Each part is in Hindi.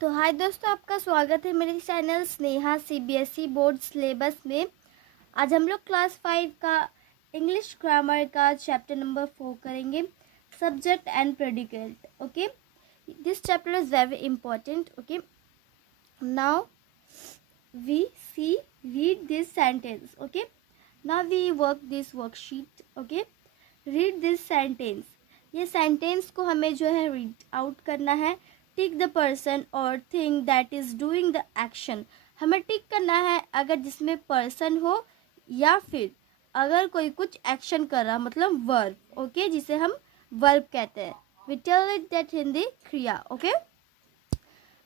तो हाय दोस्तों, आपका स्वागत है मेरे channel Sneha CBSE board syllabus में। आज हम लोग क्लास 5 का इंग्लिश ग्रामर का चैप्टर नंबर 4 करेंगे, subject and predicate. Okay, this chapter is very important. Okay, now we see read this sentence. Okay, now we work this worksheet. Okay, read this sentence. ये सेंटेंस को हमें जो है रीड आउट करना है। टिक द पर्सन और thing that is doing the action. हमें टिक करना है अगर जिसमें पर्सन हो या फिर अगर कोई कुछ एक्शन कर रहा, मतलब वर्ब। ओके, जिसे हम वर्ब कहते हैं। We tell it that Hindi क्रिया। Okay,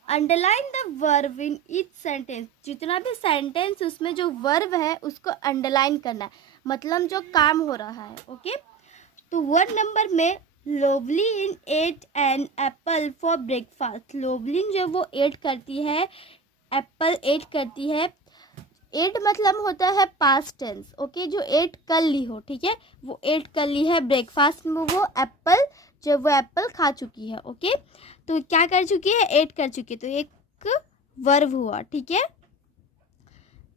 underline the verb in each sentence. जितना भी सेंटेंस उसमें जो वर्ब है उसको अंडरलाइन करना है, मतलब जो काम हो रहा है। ओके, तो वर्ड नंबर में Lovleen ate an apple for breakfast. Lovleen जो वो एट करती है, एप्पल एट करती है। एट मतलब होता है पास्ट टेंस। ओके, जो एट कर ली हो, ठीक है, वो एट कर ली है। ब्रेकफास्ट में वो एप्पल, जब वो एप्पल खा चुकी है। ओके, तो क्या कर चुकी है, एट कर चुकी है, तो एक वर्ब हुआ। ठीक है,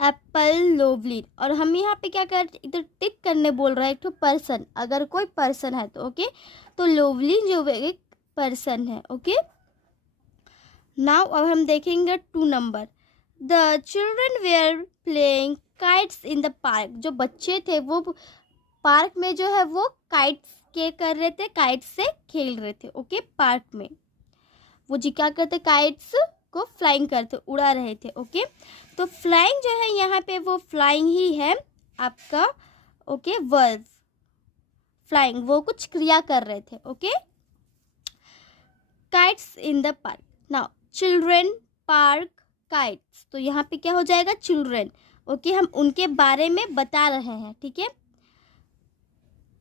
एप्पल लोवलिन। और हम यहाँ पे क्या कर, इधर टिक करने बोल रहा है एक तो पर्सन, अगर कोई पर्सन है तो। ओके, तो लोवलिन जो एक पर्सन है। ओके, नाउ अब हम देखेंगे 2 नंबर। The children were playing kites in the park. जो बच्चे थे वो पार्क में जो है वो काइट्स के कर रहे थे, काइट्स से खेल रहे थे। ओके, पार्क में वो जी क्या करते, काइट्स को फ्लाइंग करते, उड़ा रहे थे। ओके, तो फ्लाइंग जो है यहाँ पे वो फ्लाइंग ही है आपका। ओके, वर्ब फ्लाइंग, वो कुछ क्रिया कर रहे थे। Okay, kites in the park. Now children park kites, तो यहाँ पे क्या हो जाएगा, चिल्ड्रन। ओके, हम उनके बारे में बता रहे हैं। ठीक है,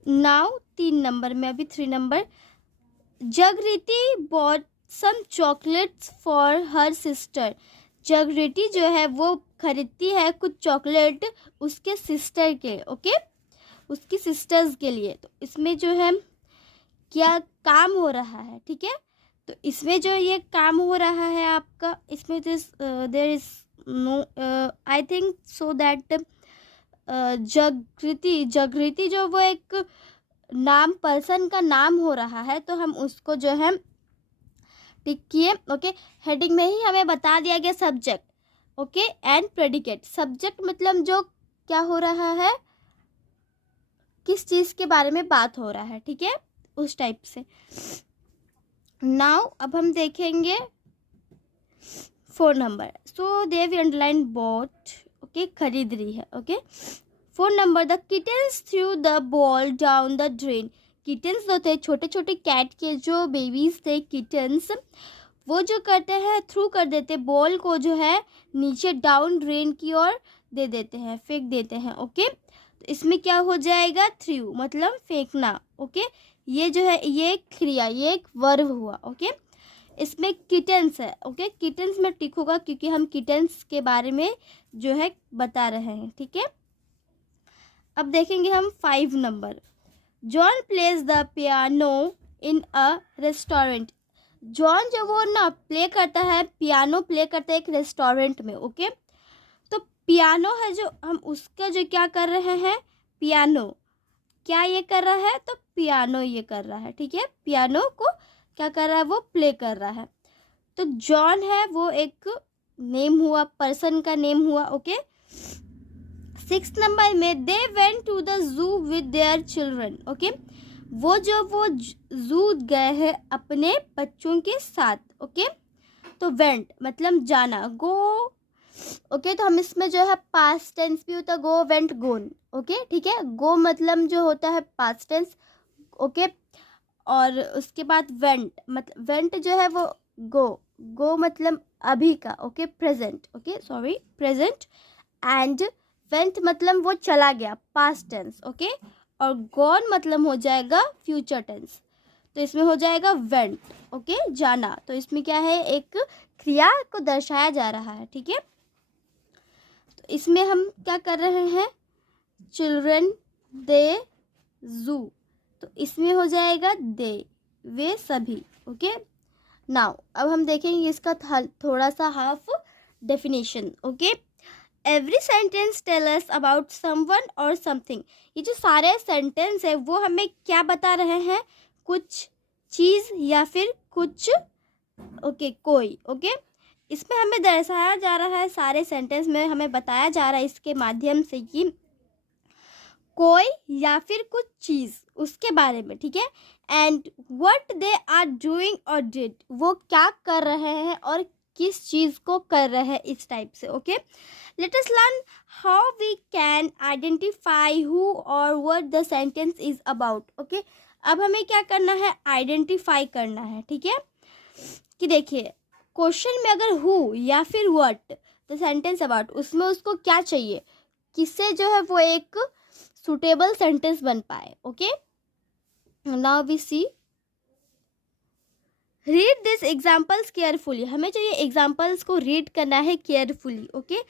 नाउ 3 नंबर में, अभी 3 number. Jagriti bought some chocolates for her sister. Jagriti जो है वो खरीदती है कुछ चॉकलेट उसके सिस्टर के। ओके, उसकी सिस्टर्स के लिए। तो इसमें जो है क्या काम हो रहा है, ठीक है, तो इसमें जो ये काम हो रहा है आपका, इसमें there is no, I think so that Jagriti जो वो एक नाम, पर्सन का नाम हो रहा है, तो हम उसको जो है टिक किए। ओके, हेडिंग में ही हमें बता दिया गया subject. Okay, and predicate. Subject मतलब जो क्या हो रहा है, किस चीज़ के बारे में बात हो रहा है, ठीक है, उस टाइप से। नाउ अब हम देखेंगे 4 नंबर। सो देव अंडरलाइन बॉट। ओके, खरीद रही है। Okay, 4 number. The kittens through the ball down the drain. Kittens जो थे, छोटे छोटे कैट के जो बेबीज थे, किटन्स, वो जो करते हैं थ्रू कर देते बॉल को जो है नीचे डाउन ड्रेन की ओर दे देते हैं, फेंक देते हैं। ओके, तो इसमें क्या हो जाएगा, थ्रू मतलब फेंकना। ओके, ये जो है ये क्रिया, ये एक वर्ब हुआ। ओके, इसमें किटन्स है। ओके, किटन्स में टिक होगा क्योंकि हम किटन्स के बारे में जो है बता रहे हैं। ठीक है, अब देखेंगे हम 5 number. John plays the piano in a restaurant. John जो वो ना प्ले करता है, पियानो प्ले करता है एक रेस्टोरेंट में। ओके, तो पियानो है जो हम उसका जो क्या कर रहे हैं, पियानो क्या ये कर रहा है, तो पियानो ये कर रहा है। ठीक है, पियानो को क्या कर रहा है, वो प्ले कर रहा है। तो जॉन है वो एक नेम हुआ, पर्सन का नेम हुआ। ओके, 6 नंबर में they went to the zoo with their children. Okay, वो जू गए हैं अपने बच्चों के साथ। ओके, तो वेंट मतलब जाना, गो। ओके, तो हम इसमें जो है पास्ट टेंस भी होता है, गो वेंट गोन। ओके, ठीक है, गो मतलब जो होता है पास्ट टेंस। ओके, और उसके बाद वेंट मतलब वेंट जो है वो गो मतलब अभी का। Okay, present. Okay, sorry, present. And went मतलब वो चला गया, पास्ट टेंस। ओके, और गॉन मतलब हो जाएगा फ्यूचर टेंस, तो इसमें हो जाएगा वेंट। ओके, जाना। तो इसमें क्या है, एक क्रिया को दर्शाया जा रहा है। ठीक है, तो इसमें हम क्या कर रहे हैं, चिल्ड्रन दे जू, तो इसमें हो जाएगा दे, वे सभी। ओके, नाउ अब हम देखेंगे इसका थोड़ा सा half definition. Okay, every sentence tell us about someone और समथिंग। ये जो सारे सेंटेंस है वो हमें क्या बता रहे हैं, कुछ चीज़ या फिर कुछ कोई। इसमें हमें दर्शाया जा रहा है, सारे सेंटेंस में हमें बताया जा रहा है इसके माध्यम से कि कोई या फिर कुछ चीज़ उसके बारे में, ठीक है। And what they are doing और डिड, वो क्या कर रहे हैं और किस चीज़ को कर रहे हैं, इस टाइप से। Okay, let us learn how we can identify who और what the sentence is about. Okay, अब हमें क्या करना है, आइडेंटिफाई करना है, ठीक है। कि देखिए क्वेश्चन में अगर हु या फिर व्हाट द सेंटेंस अबाउट, उसमें उसको क्या चाहिए, किससे जो है वो एक सुटेबल सेंटेंस बन पाए। Okay, now we see, read this examples carefully. हमें जो ये एग्जाम्पल्स को रीड करना है carefully. Okay,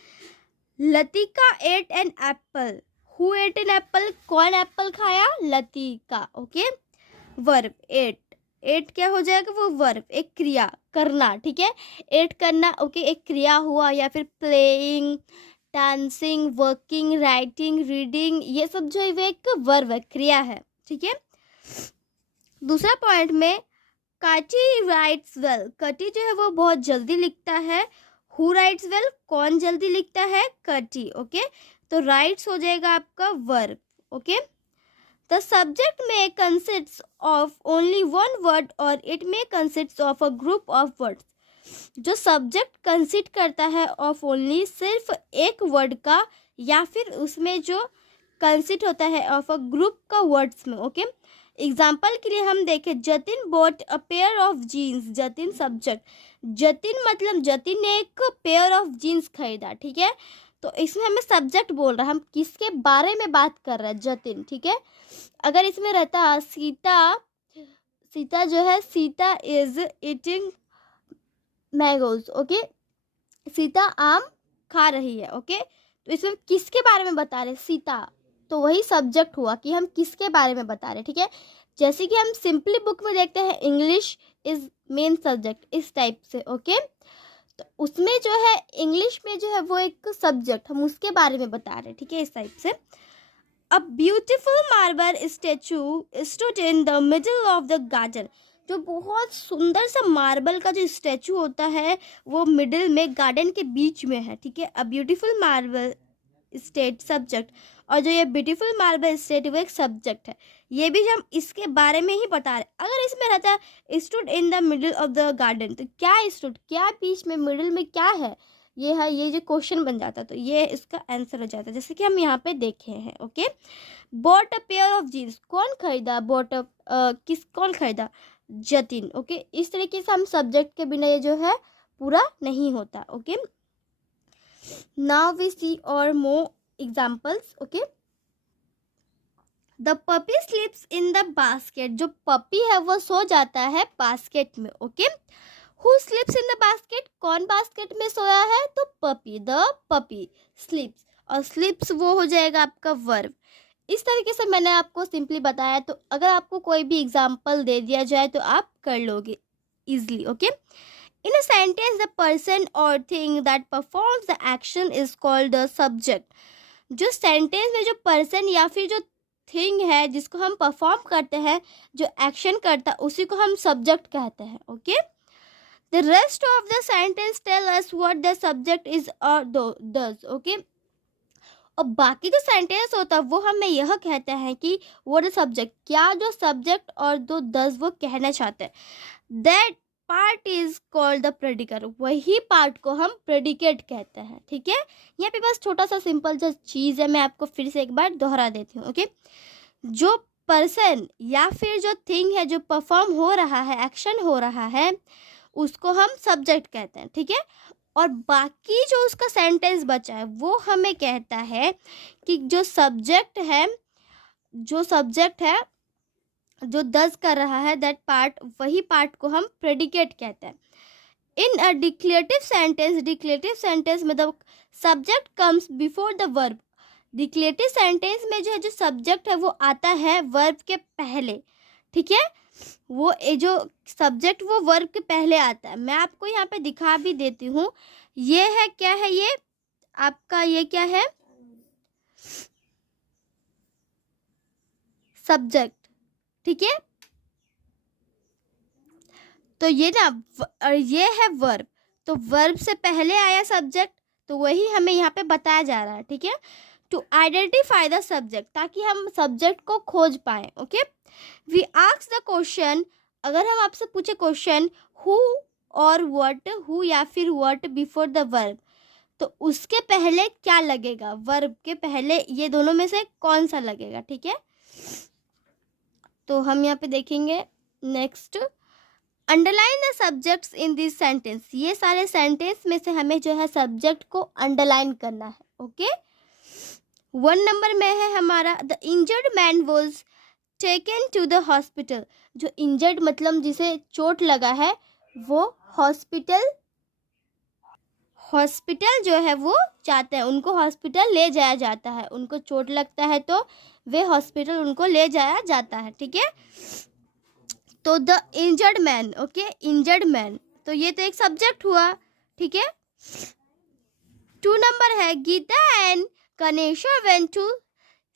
Latika ate an apple, who ate an apple, कौन एप्पल खाया, Latika. Okay, verb ate, ate क्या हो जाएगा, वो वर्ब, एक क्रिया, करना, ठीक है। एट करना, ओके, एक क्रिया हुआ, या फिर playing, dancing, working, writing, reading, ये सब जो है वो एक वर्ब है, क्रिया है, ठीक है। दूसरा पॉइंट में, काटी राइट्स वेल, कटी जो है वो बहुत जल्दी लिखता है। हु राइट्स वेल, कौन जल्दी लिखता है, कटी। ओके, तो राइट्स हो जाएगा आपका वर्ब। ओके, द सब्जेक्ट में consist of only one word और इट में consist of a group of words. जो सब्जेक्ट कंसिस्ट करता है ऑफ ओनली, सिर्फ एक वर्ड का, या फिर उसमें जो कंसिस्ट होता है ऑफ अ ग्रुप का वर्ड्स में। ओके, एग्जाम्पल के लिए हम देखें, Jatin bought a pair of jeans, Jatin subject, Jatin मतलब जतिन ने एक पेयर ऑफ जीन्स खरीदा, ठीक है। तो इसमें हमें सब्जेक्ट बोल रहा है, हम किसके बारे में बात कर रहे हैं, जतिन, ठीक है। अगर इसमें रहता सीता, सीता जो है, Sita is eating mangoes. Okay, Sita आम खा रही है। ओके, तो इसमें किसके बारे में बता रहे, सीता, तो वही सब्जेक्ट हुआ कि हम किसके बारे में बता रहे, ठीक है। जैसे कि हम सिंपली बुक में देखते हैं, इंग्लिश इज मेन सब्जेक्ट, इस टाइप से। ओके, तो उसमें जो है इंग्लिश में जो है वो एक सब्जेक्ट, हम उसके बारे में बता रहे हैं, ठीक है, इस टाइप से। A beautiful marble statue stood in the middle of the garden, जो बहुत सुंदर सा मार्बल का जो स्टैचू होता है वो मिडिल में, गार्डन के बीच में है, ठीक है। A beautiful marble state subject, और जो ये ब्यूटीफुल मार्बल स्टेट वो एक सब्जेक्ट है, ये भी हम इसके बारे में ही बता रहे। अगर इसमें रहता है stood in the middle of the garden, तो क्या स्टूड, क्या बीच में, मिडिल में क्या है, ये है, ये जो क्वेश्चन बन जाता, तो ये इसका आंसर हो जाता है, जैसे कि हम यहाँ पे देखे हैं। Okay, bought a pair of jeans, कौन खरीदा, बॉट अ कौन खरीदा, जतिन। ओके, इस तरीके से हम सब्जेक्ट के बिना ये जो है पूरा नहीं होता। ओके, नाउ वी सी और more examples. Okay, the puppy स्लीप्स in the basket, जो पपी है वो सो जाता है बास्केट में। Okay, who स्लीप्स in the basket, कौन बास्केट में सोया है, तो पपी, द पपी स्लीप्स, और स्लीप्स वो हो जाएगा आपका वर्ब। इस तरीके से मैंने आपको सिंपली बताया, तो अगर आपको कोई भी एग्जाम्पल दे दिया जाए तो आप कर लोगे easily. Okay, in a sentence the person और thing that performs the action is called the subject. जो सेंटेंस में जो पर्सन या फिर जो थिंग है जिसको हम परफॉर्म करते हैं, जो एक्शन करता है, उसी को हम सब्जेक्ट कहते हैं। Okay, the rest of the sentence tell us what the subject is और डज। ओके, और बाकी जो सेंटेंस होता है वो हमें यह कहते हैं कि वो द सब्जेक्ट, क्या जो सब्जेक्ट और जो डज वो कहना चाहते हैं, that part is called the predicate, वही पार्ट को हम प्रेडिकेट कहते हैं, ठीक है। यहाँ पे बस छोटा सा सिंपल जो चीज़ है मैं आपको फिर से एक बार दोहरा देती हूँ। ओके, जो पर्सन या फिर जो थिंग है जो परफॉर्म हो रहा है, एक्शन हो रहा है, उसको हम सब्जेक्ट कहते हैं, ठीक है। और बाकी जो उसका सेंटेंस बचा है वो हमें कहता है कि जो सब्जेक्ट है, जो सब्जेक्ट है जो डज कर रहा है, दैट पार्ट, वही पार्ट को हम प्रेडिकेट कहते हैं। इन अ डिक्लेरेटिव सेंटेंस में the subject comes before the verb, declarative sentence में जो है जो सब्जेक्ट है वो आता है वर्ब के पहले, ठीक है। वो ये जो सब्जेक्ट वो वर्ब के पहले आता है। मैं आपको यहाँ पे दिखा भी देती हूँ। ये है, क्या है ये आपका, ये क्या है, सब्जेक्ट, ठीक है। तो ये ना और ये है वर्ब, तो वर्ब से पहले आया सब्जेक्ट, तो वही हमें यहाँ पे बताया जा रहा है, ठीक है। टू आइडेंटिफाई द सब्जेक्ट, ताकि हम सब्जेक्ट को खोज पाए। Okay, we ask the question, अगर हम आपसे पूछे क्वेश्चन हु और व्हाट, हु या फिर व्हाट बिफोर द वर्ब, तो उसके पहले क्या लगेगा, वर्ब के पहले ये दोनों में से कौन सा लगेगा, ठीक है। तो हम यहाँ पे देखेंगे next, underline the subjects in this sentence. ये सारे सेंटेंस में से हमें जो है सब्जेक्ट को अंडरलाइन करना है। ओके, 1 नंबर में है हमारा, the injured man was taken to the hospital. जो इंजर्ड मतलब जिसे चोट लगा है, वो हॉस्पिटल जो है वो जाते हैं, उनको हॉस्पिटल ले जाया जाता है। उनको चोट लगता है तो वे हॉस्पिटल उनको ले जाया जाता है, ठीक है। तो the injured man, okay, injured man, तो ये तो एक सब्जेक्ट हुआ, ठीक है। 2 नंबर है, Geeta and Ganesha went to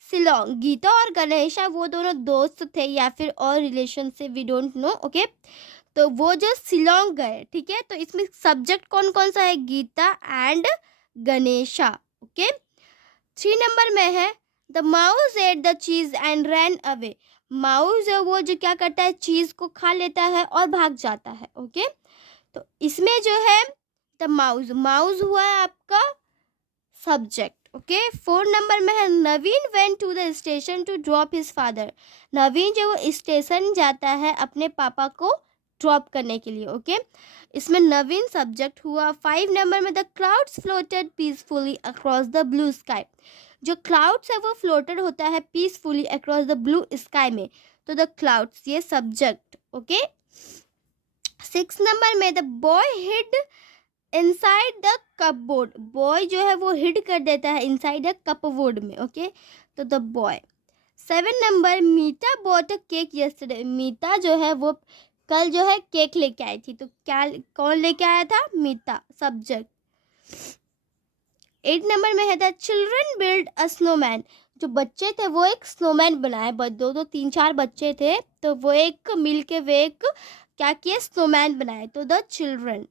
Shillong. Geeta और गणेशा वो दोनों दोस्त थे या फिर और रिलेशन से, वी डोंट नो। ओके, तो वो जो शिलोंग गए, ठीक है। तो इसमें सब्जेक्ट कौन कौन सा है, Geeta and Ganesha. Okay, 3 number में है, the mouse ate the cheese and ran away. Mouse वो जो क्या करता है, चीज को खा लेता है और भाग जाता है। ओके, तो इसमें जो है द माउस हुआ है आपका सब्जेक्ट। ओके, 4 नंबर में है, Naveen went to the station to drop his father. Naveen जो वो स्टेशन जाता है अपने पापा को ड्रॉप करने के लिए। ओके, इसमें नवीन सब्जेक्ट हुआ। 5 नंबर में, the clouds floated peacefully across the blue sky. जो क्लाउड्स है वो फ्लोटेड होता है peacefully across the blue sky में, तो द क्लाउड्स ये सब्जेक्ट। ओके, 6 नंबर में, the boy hid inside the cupboard. Boy जो है वो हिड कर देता है इनसाइड द कपबोर्ड में। ओके, तो the boy. 7 number, Meeta bought a cake yesterday. Meeta जो है वो कल जो है केक लेके आई थी, तो क्या कौन लेके आया था, मीता, सब्जेक्ट। 8 नंबर में है, the children build a snowman. जो बच्चे थे वो एक स्नोमैन बनाए, 2-3-4 बच्चे थे, तो वो एक मिल के वे एक क्या किए, स्नोमैन बनाए, तो the children.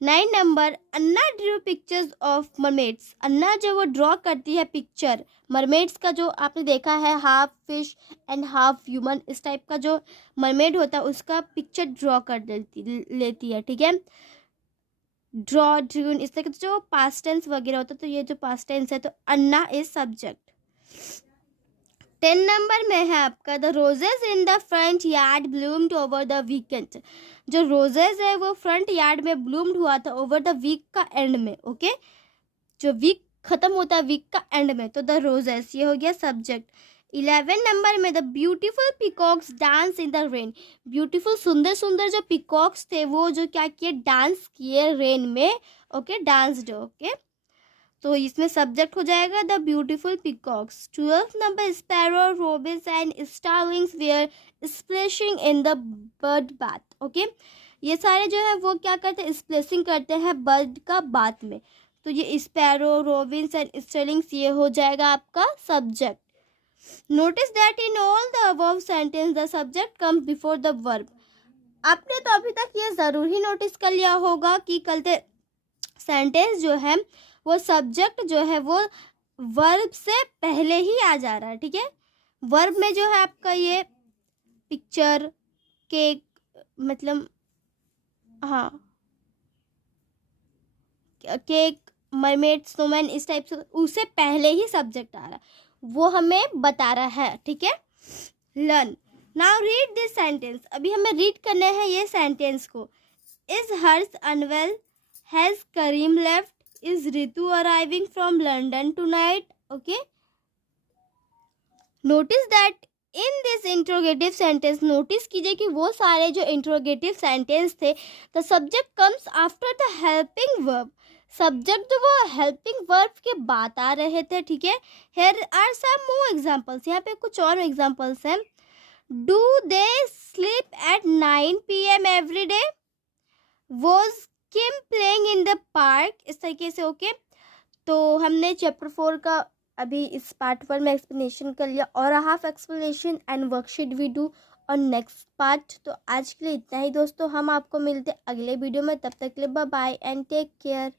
9 number, Anna drew pictures of mermaids. Anna जो वो ड्रॉ करती है पिक्चर मरमेड्स का, जो आपने देखा है half fish and half human, इस टाइप का जो मरमेड होता है उसका पिक्चर ड्रॉ कर लेती है, ठीक है। ड्रॉ, ड्रून, इस तरह के जो पास्ट टेंस वगैरह होता है, तो ये जो पास्ट टेंस है, तो अन्ना इज सब्जेक्ट। 10 नंबर में है आपका, the roses in the front yard bloomed over the weekend. जो रोजेस है वो फ्रंट यार्ड में ब्लूम्ड हुआ था ओवर द वीक का एंड में। ओके, जो वीक खत्म होता है वीक का एंड में, तो द रोजेस ये हो गया सब्जेक्ट। 11 नंबर में, the beautiful peacocks dance in the rain. Beautiful, सुंदर सुंदर जो पिकॉक्स थे वो जो क्या किए, डांस किए रेन में। Okay, danced. ओके, तो इसमें सब्जेक्ट हो जाएगा the beautiful peacocks. 12 number, sparrow, robins and starlings were splashing in the bird bath. Okay, ये सारे जो है वो क्या करते हैं, स्प्लैशिंग करते हैं बर्ड का बाथ में, तो ये स्पैरो, रोबिन्स एंड स्टारलिंग्स ये हो जाएगा आपका subject. Notice that in all the above sentence the subject comes before the verb. आपने तो अभी तक ये ज़रूर ही नोटिस कर लिया होगा कि कल सेंटेंस जो है वो सब्जेक्ट जो है वो वर्ब से पहले ही आ जा रहा है, ठीक है। वर्ब में जो है आपका ये पिक्चर, केक, मतलब हाँ, केक, मरमेड, स्नोमैन, इस टाइप से उससे पहले ही सब्जेक्ट आ रहा है, वो हमें बता रहा है, ठीक है। Learn, now read this sentence. अभी हमें रीड करना है ये सेंटेंस को। Is Harsh unwell, has Karim left, is Ritu arriving from London tonight? Okay, notice that in this interrogative sentence, notice कीजिए कि वो सारे जो interrogative sentence थे, the subject comes after the helping verb. Subject जो वो हेल्पिंग वर्ब के बाद आ रहे थे, ठीक है। Here are some more examples, यहाँ पे कुछ और एग्जाम्पल्स हैं। Do they sleep at 9 PM every day? Was Kim playing in the park? इस तरीके से। ओके, तो हमने चैप्टर 4 का अभी इस पार्ट 1 में एक्सप्लेनेशन कर लिया, और half explanation and worksheet we do और नेक्स्ट पार्ट। तो आज के लिए इतना ही दोस्तों, हम आपको मिलते हैं अगले वीडियो में। तब तक के लिए bye bye and take care.